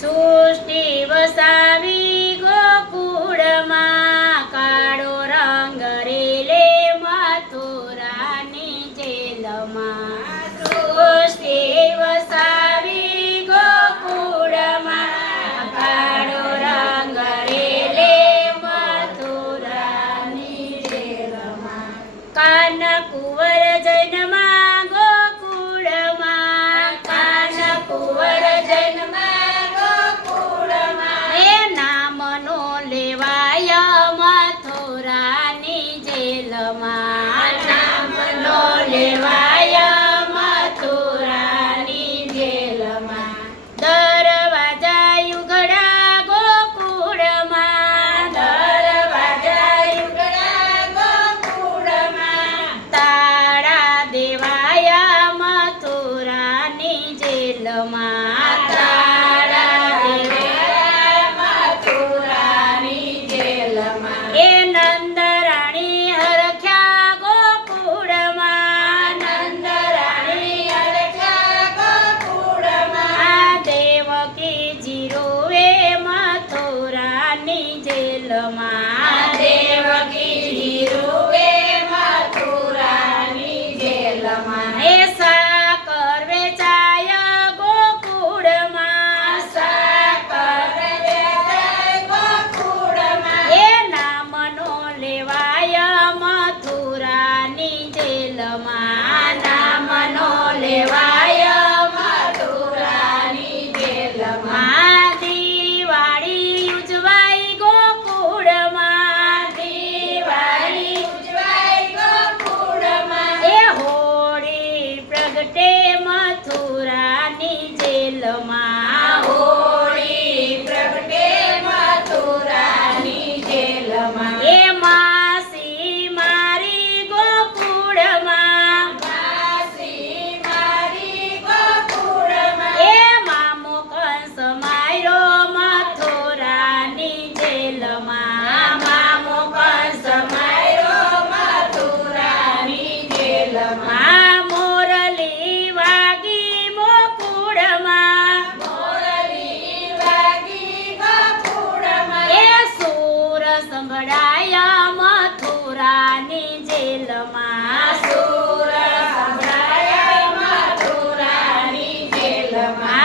સૃષ્ટિ વસાવી ગોકુળમાં, કાળો રંગ રેલે મથુરાની જેલમાં. સૃષ્ટિ વસાવી ગોકુળમાં, કાળો રંગ રેલે મથુરાની જેલમાં. કાન કુંવર જન્મા ગોકુળમાં, કાન કુંવર જન્મા ગોકુળમાં, એ નામનો લેવાય મથુરાની જેલમાં. નામનો લેવાય મથુરાની જેલમાં. દરવાજા યુગડા ગોકુળમાં, દરવાજા યુગડા ગોકુળમાં, તાળા દેવાયા મથુરાની જેલમાં. તાળા દેવાયા મથુરાની જેલમાં. એ નંદરાણી હરખ્યા ગોકુળમાં, નંદરાણી હરખ્યા ગોકુળમાં, દેવકીજી રોવે મથુરાની જેલમાં. દેવકીજી રોવે મથુરાની જેલમાં. એ સાકર વેચાય ગોકુળમાં, સાકર વેચાય ગોકુળમાં, એ નામનો લેવાય મથુરાની જેલમાં. નામનો લેવાય મથુરાની જેલમાં. દિવાળી ઉજવાય ગોકુળમાં, દિવાળી ઉજવાય ગોકુળમાં, એ હોળી પ્રગટે મથુરાની જેલમાં. હોળી પ્રગટે મથુરાની જેલમાં. એ માસી મારી ગોકુળમાં, માસી મારી ગોકુળમાં, એ મામો કંસ માર્યો મથુરાની જેલમાં. મામો કંસ માર્યો મથુરાની જેલમાં. મોરલી વાગી ગોકુળમાં, મોરલી વાગી ગોકુળમાં, એ સૂર સંભળાયા મથુરાની જેલમાં. સૂર સંભળાયા મથુરાની જેલમાં.